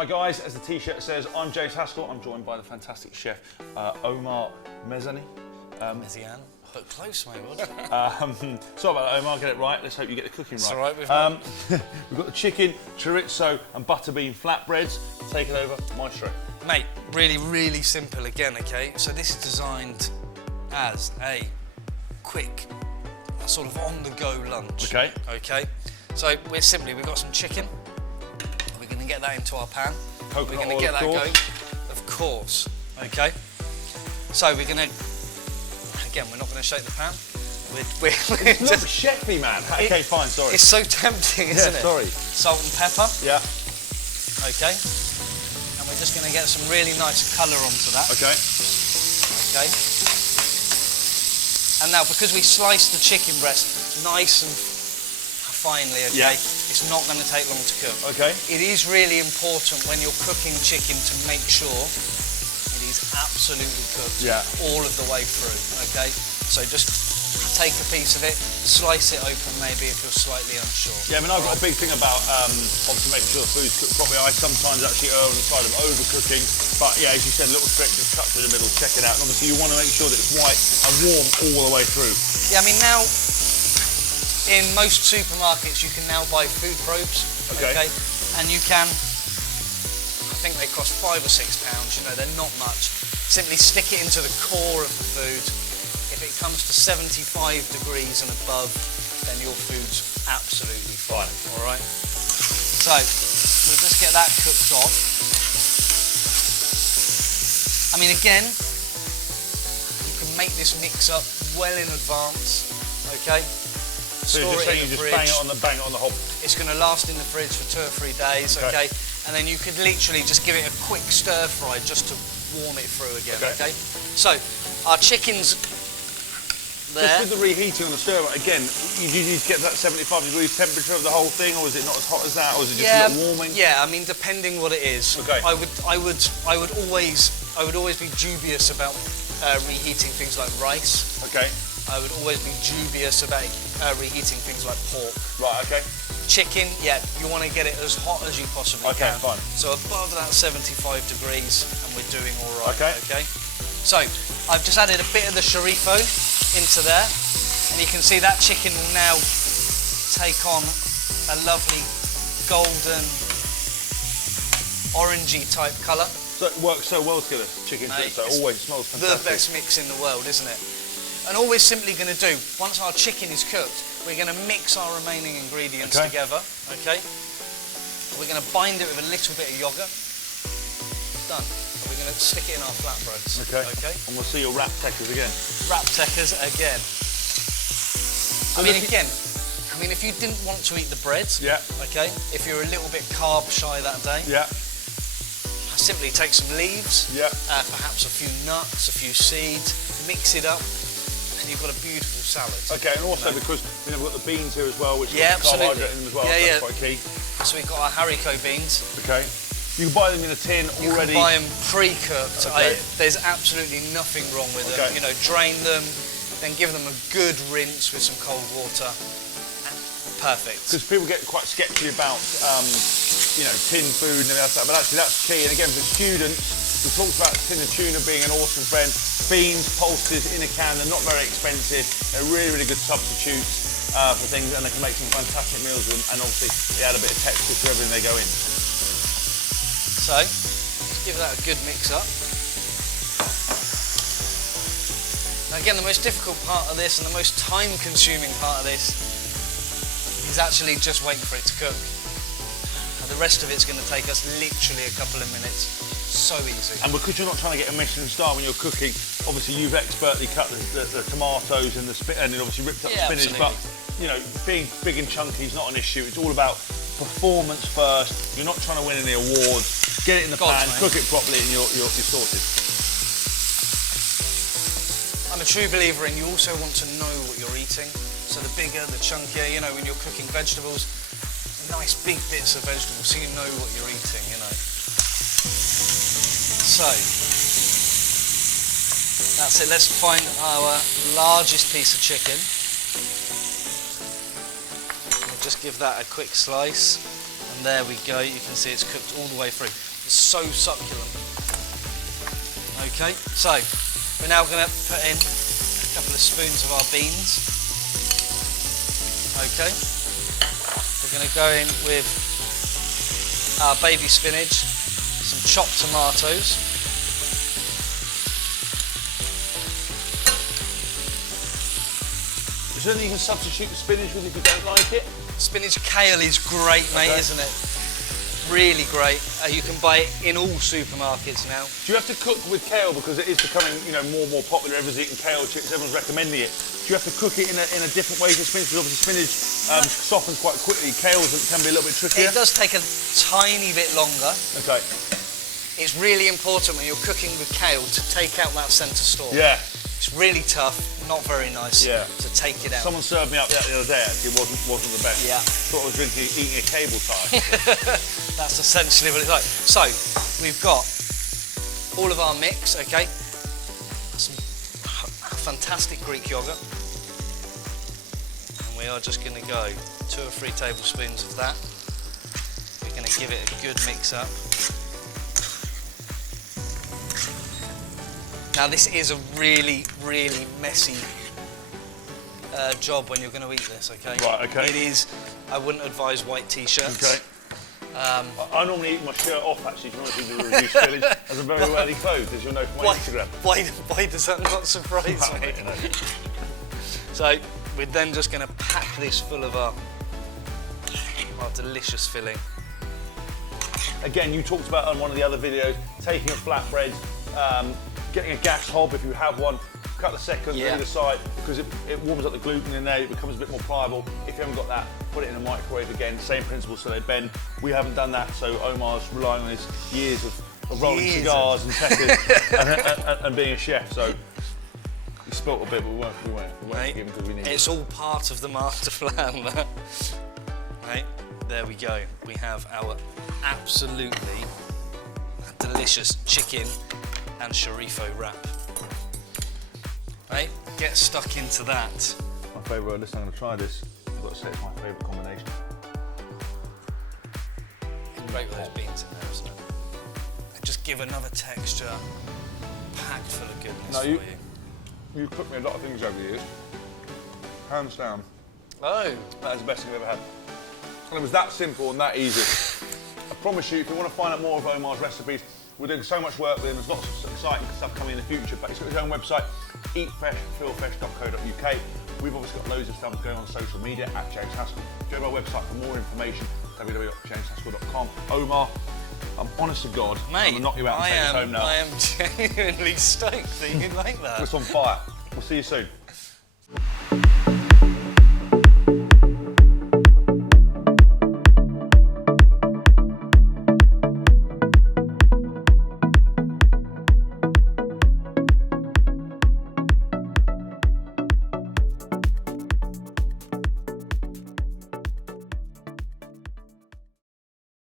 Hi guys, as the t-shirt says, I'm James Haskell. I'm joined by the fantastic chef Omar Mezani. Mezian, but close, mate. Sorry about that, Omar, get it right. Let's hope you get the cooking right. All right, we've got the chicken, chorizo and butterbean flatbreads. Take it over, maestro. Mate, really, really simple again, okay? So this is designed as a quick, sort of on-the-go lunch. Okay. Okay. So we've got some chicken. We're going to get that into our pan. Coconut we're going to oil, get that of going. Of course. Okay. So we're going to, again, we're not going to shake the pan. We're just chefy, man. Okay, fine, sorry. It's so tempting, isn't it? Sorry. Salt and pepper. Yeah. Okay. And we're just going to get some really nice colour onto that. Okay. Okay. And now, because we sliced the chicken breast nice and finely, okay, it's not going to take long to cook. Okay. It is really important when you're cooking chicken to make sure it is absolutely cooked all of the way through, okay? So just take a piece of it, slice it open maybe if you're slightly unsure. Yeah, I mean, I've got a big thing about obviously making sure the food's cooked properly. I sometimes actually err on the side of overcooking, but yeah, as you said, a little trick, just cut through the middle, check it out, and obviously you want to make sure that it's white and warm all the way through. Yeah, I mean, now, in most supermarkets, you can now buy food probes, okay? And you can, I think they cost £5 or £6, you know, they're not much. Simply stick it into the core of the food. If it comes to 75 degrees and above, then your food's absolutely fine, all right? So, we'll just get that cooked off. I mean, again, you can make this mix up well in advance, okay? So Store it in the fridge. Bang it on the hob. It's going to last in the fridge for 2 or 3 days, okay? And then you could literally just give it a quick stir fry just to warm it through again, okay? So, our chicken's there. Just with the reheating on the stir fry, again, you need to get that 75 degrees temperature of the whole thing, or is it not as hot as that, or is it just a little warming? Yeah, I mean, depending what it is. Okay. I would always be dubious about reheating things like rice. Okay. I would always be dubious about reheating things like pork. Right, okay. Chicken, yeah, you want to get it as hot as you possibly can. Okay, fine. So above that 75 degrees, and we're doing all right. Okay. So I've just added a bit of the chorizo into there, and you can see that chicken will now take on a lovely golden, orangey type colour. So it works so well together, chicken chorizo. Always smells fantastic. The best mix in the world, isn't it? And all we're simply going to do, once our chicken is cooked, we're going to mix our remaining ingredients together, okay? We're going to bind it with a little bit of yoghurt. Done. And we're going to stick it in our flatbreads. Okay. Okay. And we'll see your wrap techers again. Wrap techers again. So I mean, if you didn't want to eat the bread, okay, if you're a little bit carb shy that day, simply take some leaves, perhaps a few nuts, a few seeds, mix it up, and you've got a beautiful salad. Okay, and also because we've got the beans here as well, which has carbohydrate in them as well, so that's quite key. So we've got our haricot beans. Okay. You can buy them in a tin already. You can buy them pre-cooked. There's absolutely nothing wrong with them. You know, drain them, then give them a good rinse with some cold water. Perfect. Because people get quite sketchy about, you know, tin food and everything like that, but actually that's key. And again, for students, we talked about tin of tuna being an awesome friend. Beans, pulses in a can, they're not very expensive. They're really, really good substitutes for things, and they can make some fantastic meals with them. And obviously, they add a bit of texture to everything they go in. So, let's give that a good mix up. Now again, the most difficult part of this and the most time-consuming part of this is actually just waiting for it to cook. And the rest of it's going to take us literally a couple of minutes. So easy. And because you're not trying to get a Michelin star when you're cooking, obviously you've expertly cut the tomatoes and and then obviously ripped up the spinach, absolutely. But you know, being big and chunky is not an issue. It's all about performance first. You're not trying to win any awards. Get it in the pan, cook it properly, and you're sorted. I'm a true believer in you also want to know what you're eating. So the bigger, the chunkier, you know, when you're cooking vegetables, nice big bits of vegetables so you know what you're eating, you know. So, that's it. Let's find our largest piece of chicken. We'll just give that a quick slice. And there we go. You can see it's cooked all the way through. so succulent. Okay, so we're now going to put in a couple of spoons of our beans. Okay, we're going to go in with our baby spinach, some chopped tomatoes, Is there anything you can substitute the spinach with if you don't like it? spinach kale is great, mate, isn't it? Really great. You can buy it in all supermarkets now. Do you have to cook with kale because it is becoming, you know, more and more popular? Everyone's eating kale chips, everyone's recommending it. Do you have to cook it in a different way to spinach? Because obviously spinach softens quite quickly. Kale can be a little bit trickier. It does take a tiny bit longer. Okay. It's really important when you're cooking with kale to take out that centre stalk. Yeah. It's really tough, not very nice to take it out. Someone served me up that the other day, actually. It wasn't the best. Yeah. Thought I was eating a cable tie. That's essentially what it's like. So, we've got all of our mix, okay? Some fantastic Greek yogurt. And we are just going to go 2 or 3 tablespoons of that. We're going to give it a good mix up. Now this is a really, really messy job when you're going to eat this, okay? Right, okay. It is, I wouldn't advise white t-shirts. Okay. I normally eat my shirt off, actually, if you want to do the reduced spillage, as I'm very rarely clothed, as you'll know from my Instagram. Why does that not surprise me? So, we're then just going to pack this full of our delicious filling. Again, you talked about on one of the other videos, taking a flatbread, getting a gas hob if you have one, a couple of seconds on either side, because it warms up the gluten in there, it becomes a bit more pliable. If you haven't got that, put it in a microwave again, same principle, so they bend. We haven't done that, so Omar's relying on his years of rolling cigars and peppers and being a chef, so he spilt a bit, but we won't give him because we need it. It's all part of the master plan, that. Right, there we go. We have our absolutely delicious chicken and chorizo wrap. Right, get stuck into that. My favourite, listen, I'm going to try this. I've got to say it's my favourite combination. Great with those beans in there, isn't it? And just give another texture, packed full of goodness for you. You've cooked me a lot of things over the years. Hands down. Oh. That is the best thing I've ever had. And it was that simple and that easy. I promise you, if you want to find out more of Omar's recipes, we're doing so much work with him, there's lots of exciting stuff coming in the future, but he's got his own website, eatfreshfeelfresh.co.uk. We've obviously got loads of stuff going on social media, at James Haskell. Go to our website for more information, www.jameshaskell.com. Omar, I'm honest to God, mate, I'm going to knock you out and take us home now. I am genuinely stoked that you like that. It's on fire. We'll see you soon.